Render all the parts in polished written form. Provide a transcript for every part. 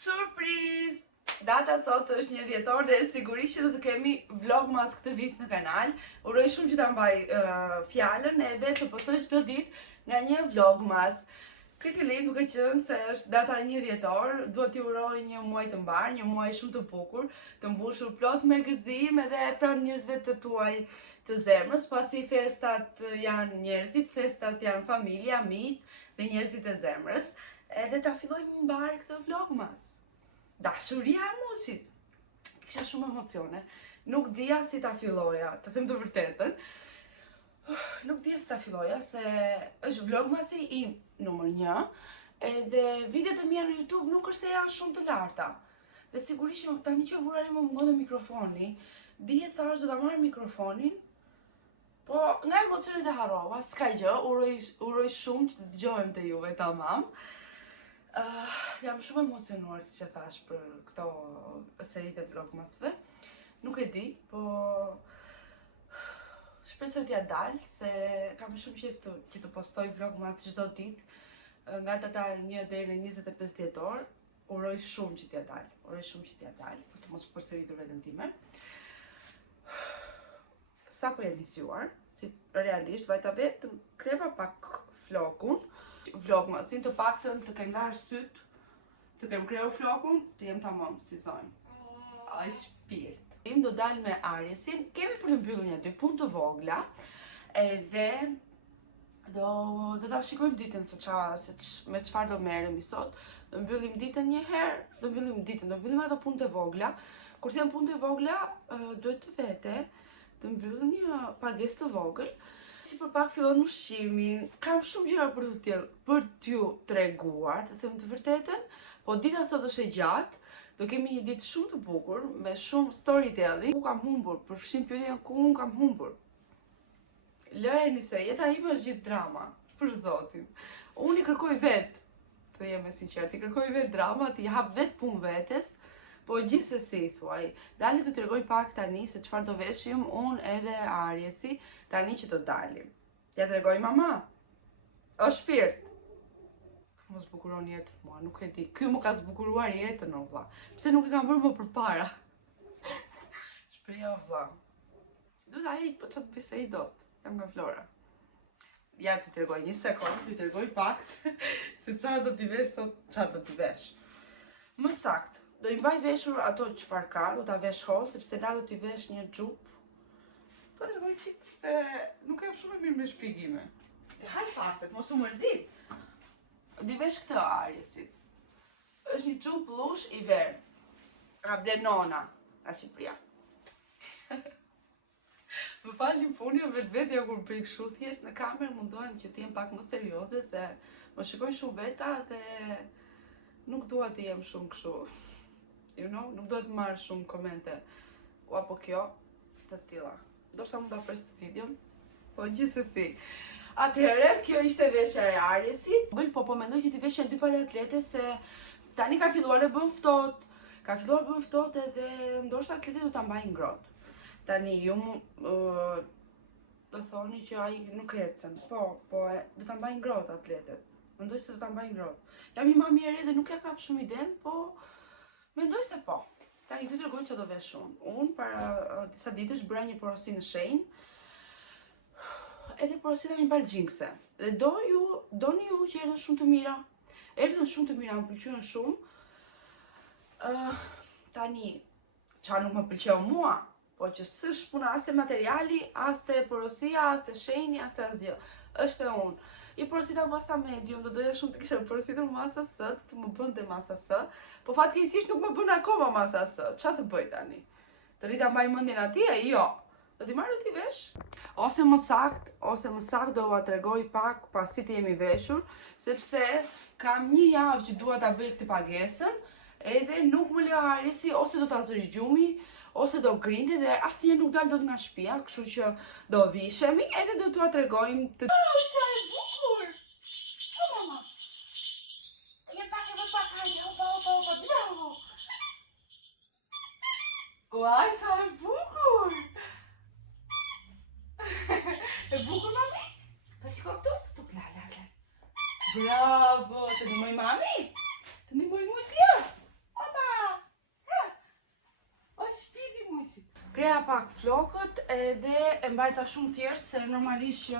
Surpriz! Data sot është 1 dhjetor dhe sigurisht që do të kemi vlogmas këtë vit në kanal. Uroj shumë që ta mbaj fjalën edhe të postoj çdo ditë nga një vlogmas. Si fillim, duke qenë se është data 1 dhjetor, dua t'ju uroj një muaj të mbar, një muaj shumë të bukur, të mbushur plot me gëzim edhe pranë njerëzve të tuaj të zemrës, pasi festat janë njerëzit, festat janë familja, miq dhe njerëzit e zemrës. Edhe ta fillojmë mbar këtë vlogmas. Dashuria e Musit. Kisha shumë emocione. Nuk dija si ta filloja, të them të vërtetën. Nuk dija si ta filloja, se është vlogmasi im numër 1, edhe videot e mia në YouTube nuk është se janë shumë të larta. Dhe sigurisht që tani që vurari më mungon mikrofoni, dihet thash do ta marr mikrofonin, po nga emocionet e harrova, s'ka gjë, uroj shumë që të dëgjohem te juve tamam. Jam shumë emocionuar si që thash për këto serit e vlogmasve. Nuk e di, po shpresoj t'ja dalë, se kam shumë qejf që të postoj vlogmas çdo ditë nga data 1 deri në 25 dhjetor. Uroj shumë që t'ja dalë, për të mos përsëritur veten time. Sa po jam nisjuar, si realisht vajta vetëm kreva pak flokun. Vlogmasin të paktën të kem larë syt, të kem kreu flokun, të jem tamam si zonjë. Ai shpirt. Do dalë me Ariesin, kemi për të mbyllur një 2 punë të vogla, edhe do ta shikojmë ditën me çfarë do merremi sot. Do mbyllim ditën një herë, do mbyllim ato punë të vogla. Kur them punë të vogla, duhet të vete, të mbyllim një pagesë të vogël. Si për pak fillon ushqimin, kam shumë gjëra për t'ju treguar, të them të vërtetën, po dita sot është e gjatë, do kemi një ditë shumë të bukur, me shumë storytelling. Ku kam humbur, përfshin pyetjen ku unë kam humbur. Lëreni se jeta ime është gjithë drama, për zotin. Unë i kërkoj vetë, të jem e sinqert, i kërkoj vetë drama, t'i jap vetë punë vetes, po gjithsesi thuaj, dali të tregoj pak tani se çfarë do veshim unë edhe Ariesi tani që do dalim. Ja tregoj mama. O shpirt. Mos zbukuron jetën mua, nuk e di. Ky më ka zbukuruar jetën o vlla. Pse nuk e kam bërë më përpara? Shpreha o vlla. Do ta heq, po çfarë bëj ai dot? Jam nga Flora. Ja të tregoj një sekond, t'ju tregoj pak se çfarë do t'i vesh sot, çfarë do t'i vesh. Më saktë. Do i mbaj veshur ato çfarë ka, do ta vesh hol, sepse la do t'i vesh një xhup. Po tregoj çik, se nuk jam shumë e mirë me shpjegime. Haj faset, mos u mërzit. Do i vesh këtë Ariesit. Është një xhup plush i verdh. Ka bler nona nga Shqipëria. Më falni punë vetja kur bëj kështu, thjesht në kamerë mundohem që të jem pak më serioze, se më shikojnë shumë veta dhe nuk dua të jem shumë kështu. Nuk do të marrë shumë komente apo kjo të tilla. Ndoshta mund ta pres të videon, po gjithsesi. Atëherë, kjo ishte veshja e Ariesit. Po mendoj që t'i veshja 2 palë atlete, se tani ka filluar të bën ftohtë. Ka filluar të bën ftohtë edhe ndoshta atletet do ta mbajnë ngrohtë. Tani ju do thoni që ai nuk ecën. Po, do ta mbajnë ngrohtë atletet. Mendoj se do ta mbajnë ngrohtë. Jam një mamë e re dhe nuk ja kap shumë iden, po mendoj se po. Tani t'ju tregoj çfarë do vesh unë. Unë para disa ditësh bëra një porosi në shenjë. Edhe porosita një palë xhinkse. Dhe doni ju që erdhën shumë të mira. Më pëlqyen shumë. Tani, çfarë nuk më pëlqeu mua, po që s'është puna as te materiali, as te porosia, as te shenji, as te asgjë. Është e unë. I porosita masa medium, do doja shumë të kisha porositur masa S, të më bënte masa S, po fatkeqësisht nuk më bën akoma masa S. Çfarë të bëj tani? Të rita mbaj mendjen atje? Jo. Do t'i marrë t'i vesh? Ose më sakt do ua tregoj pak pas si të jemi veshur, sepse kam një javë që dua ta bëj këtë pagesën, edhe nuk më leo Ariesi, ose do ta zëri gjumi, ose do grinte dhe asnjëherë nuk dal dot nga shtëpia, kështu që do vishemi edhe do t'ua tregojmë të Uaj, sa e bukur! E bukur, mami? Pa shiko këtu, la. Bravo! Të ndihmoj mami? Të ndihmoj mushja? Greja pak flokët edhe e mbajta shumë thjesht se normalisht që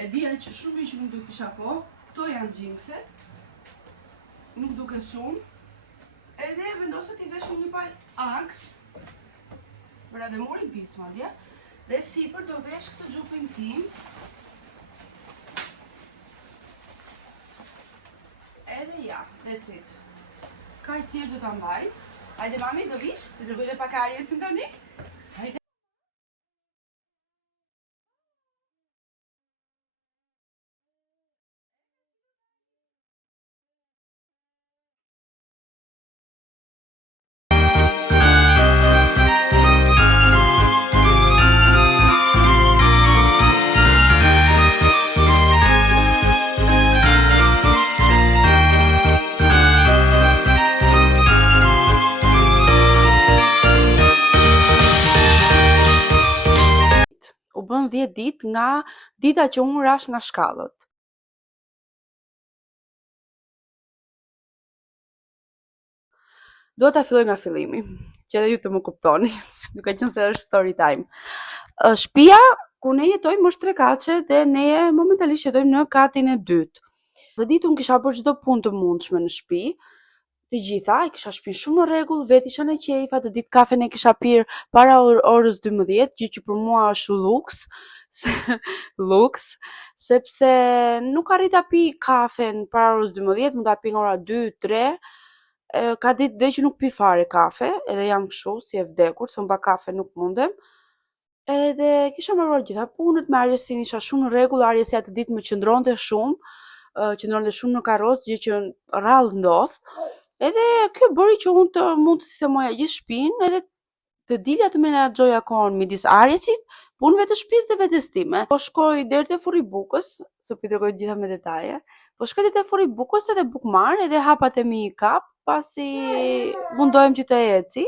e dija që shumë që nuk do kisha po. Këto janë xhinkset. Nuk duket shumë. Edhe vendosë t'i vesh një pal aks. Pra dhe mori bis madje. Dhe sipër do vesh këtë xhupin tim. Edhe ja, that's it. Kaj thjesht do ta mbaj. Hajde mami, do vish? Të tregoj dhe pak arjesin tani? Hajde. U bën 10 ditë nga dita që unë rash nga shkallët. Do ta filloj nga fillimi, që edhe ju të më kuptoni, duke qenë se është story time. Shtëpia ku ne jetojmë është 3 kaçe dhe ne momentalisht jetojmë në katin e dytë. Të ditë unë kisha bërë çdo punë të mundshme në shtëpi, të gjitha, i kisha shtëpinë shumë në rregull, vetë isha në qejfa, të ditë kafen e kisha pirë para orës 12, gjë që për mua është luks, sepse nuk arrita pi kafen para orës 12, mund ta pi nga ora 2-3. Ka ditë dhe që nuk pi fare kafe, edhe jam kështu si e vdekur, se unë pa kafe nuk mundem. Edhe kisha mbaruar gjitha punët, me arjesin isha shumë në rregull, arjesja të ditë më qëndronte shumë në karrocë, gjë që rrallë ndodh. Edhe kjo bëri që unë të mund të sistemoja gjithë shtëpinë, edhe të dilja të menaxhoja kohën midis arjesit, punëve të shtëpisë dhe vetes time. Po shkoj deri te furri bukës, se po i tregoj gjitha me detaje. Po shkoj te furri bukës edhe bukmar, edhe hapat e mi i kap, pasi mundohem që të eci,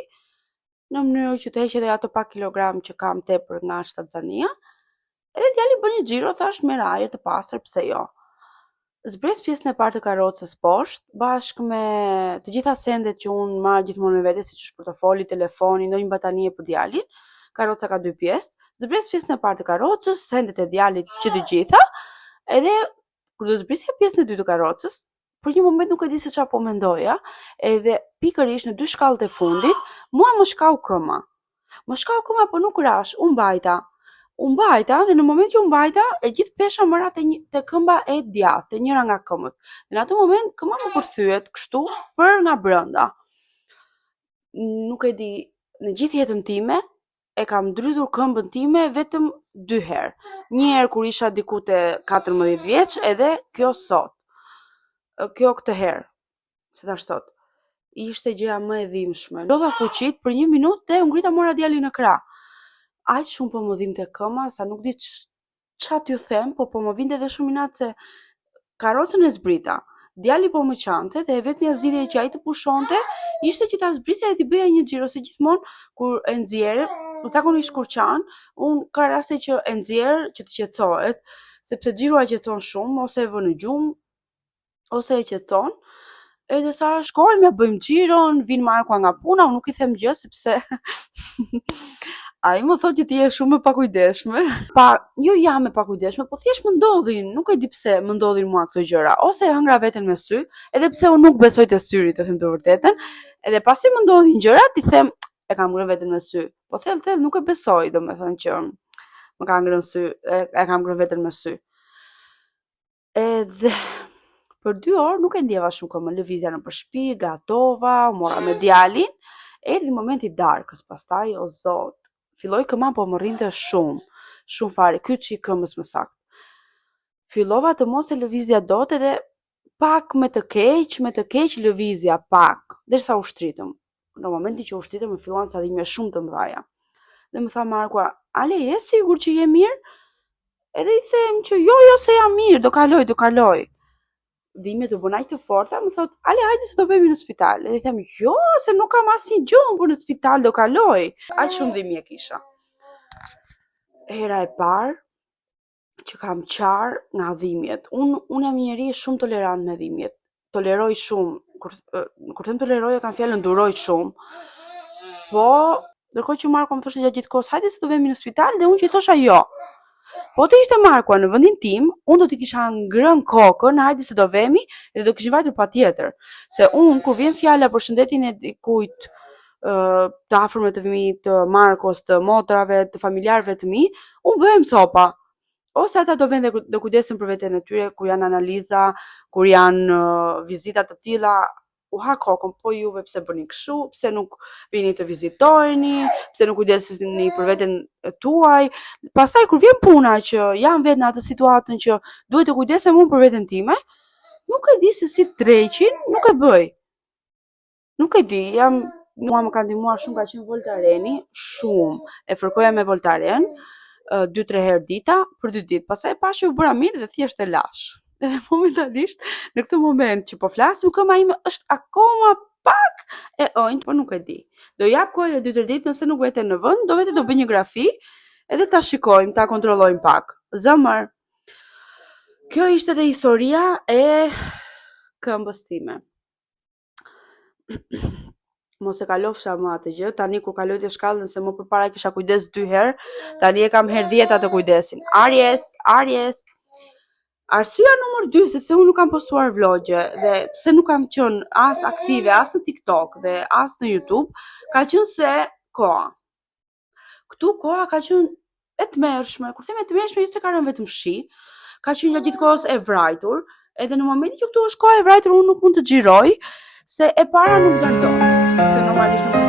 në mënyrë që të heqet edhe ato pak kilogram që kam tepër nga shtatzania. Edhe djali bën një xhiro, thash me ajër të pastër, pse jo. Zbres pjesën e parë të karrocës poshtë, bashkë me të gjitha sendet që unë marr gjithmonë me vete, siç është portofoli, telefoni, ndonjë batanie për djalin. Karroca ka 2 pjesë. Zbres pjesën e parë të karrocës, sendet e djalit që të gjitha, edhe kur do zbrisja pjesën e dytë të karrocës, për një moment nuk e di se çfarë po mendoja, edhe pikërisht në 2 shkallët e fundit, mua më shkau këma. Po nuk rash, u mbajta dhe në moment që u mbajta, e gjithë pesha më ra te këmba e djathtë, te njëra nga këmbët. Në atë moment këmba më përthyet kështu për nga brenda. Nuk e di, në gjithë jetën time e kam ndrydhur këmbën time vetëm 2 herë. Një herë kur isha diku te 14 vjeç, edhe kjo sot. Kjo këtë herë, se tash sot. Ishte gjëja më e dhimbshme. Lodha fuqit për 1 minutë dhe u ngrita mora djalin në krah. Aq shumë po më dhimte këma, sa nuk di ç'a t'ju them, po më vinte edhe shumë inat se karrocën e zbrita. Djali po më qante dhe vetmja zgjidhje që ai të pushonte ishte që ta zbrisja dhe t'i bëja një xhiro, se gjithmonë kur e nxjerr, zakonisht kur qan, unë ka raste që e nxjerr që të qetësohet, sepse xhirua qetëson shumë, ose e vë në gjumë, ose e qetëson. Edhe thash, shkojmë, bëjmë xhiron, vinë Markua nga puna, unë nuk i them gjë sepse ai më thotë që ti je shumë e pakujdesshme. Jo jam e pakujdesshme, po thjesht më ndodhin, nuk e di pse më ndodhin mua këto gjëra. Ose e hëngra veten me sy, edhe pse unë nuk besoj te syri, të them të vërtetën. Edhe pasi më ndodhin gjërat, i them, e kam ngrënë veten me sy. Po thellë nuk e besoj, domethënë që më ka ngrënë sy, e kam ngrënë veten me sy. Edhe për 2 orë nuk e ndjeva shumë këmbën, lëvizja nëpër shtëpi, gatova, mora me djalin. Erdhi momenti i darkës, pastaj o zot, filloi këma po më rrinte shumë fare, kyçi i këmbës më saktë. Fillova të mos e lëvizja dot, edhe pak me të keq lëvizja pak, derisa u shtritëm. Në momentin që u shtritëm më filluan ca dhimbje shumë të mëdha. Dhe më tha Markua, "Ale, je sigur që je mirë?" Edhe i them që jo se jam mirë, do kaloj. Dhimbjet u bën aq të forta, më thot, "Ale, hajde se do vemi në spital." Edhe i them, "Jo, se nuk kam asnjë gjë, por në spital do kaloj." Aq shumë dhimbje kisha. Hera e parë që kam qarë nga dhimbjet. Unë jam një njeri shumë tolerant me dhimbjet. Toleroj shumë. Kur them toleroj, kam fjalën duroj shumë. Po Ndërkohë që Marko më thoshte gjatë gjithë kohës, hajde se do vemi në spital, dhe unë që i thosha jo. Po të ishte Marko në vendin tim, unë do t'i kisha ngrënë kokën, hajde se do vemi, dhe do kishin vajtur patjetër. Se unë kur vjen fjala për shëndetin e dikujt, të afërmëve të mi, të Markos, të motrave, të familjarëve të mi, unë bëhem copa. Ose ata do vende do kujdesen për veten e tyre, kur janë analiza, kur janë vizita të tilla, u ha kokën, po juve pse bëni kështu, pse nuk vini të vizitojeni, pse nuk kujdeseni për veten tuaj. Pastaj kur vjen puna që jam vetë në atë situatën që duhet të kujdesem unë për veten time, nuk e di se si treqin, nuk e bëj. Nuk e di, mua më ka ndihmuar shumë ka qenë Voltareni, shumë. E fërkoja me Voltaren 2-3 herë dita për 2 ditë. Pastaj e pash që u bëra mirë dhe thjesht e lash. Edhe momentalisht, në këtë moment që po flasim, këma ime është akoma pak e ënjtë, por nuk e di. Do jap kohë edhe 2-3 ditë, nëse nuk vete në vend, do bëj një grafi, edhe ta shikojmë, ta kontrollojmë pak. Zëmër, kjo ishte dhe historia e këmbës time. Mos e kalofsha më atë gjë, tani kur kaloj të shkallën, se më përpara kisha kujdes 2 herë, tani e kam herë 10 të kujdesin. Aries. Arsyeja numër 2, sepse unë nuk kam postuar vlogje dhe pse nuk kam qenë as aktive as në TikTok dhe as në YouTube, ka qenë se koha. Këtu koha ka qenë e tmerrshme. Kur them e tmerrshme, jo se ka rënë vetëm shi, ka qenë gjatë gjithë kohës e vrajtur, edhe në momentin që këtu është koha e vrajtur, unë nuk mund të xhiroj, se e para nuk dal dot, se normalisht nuk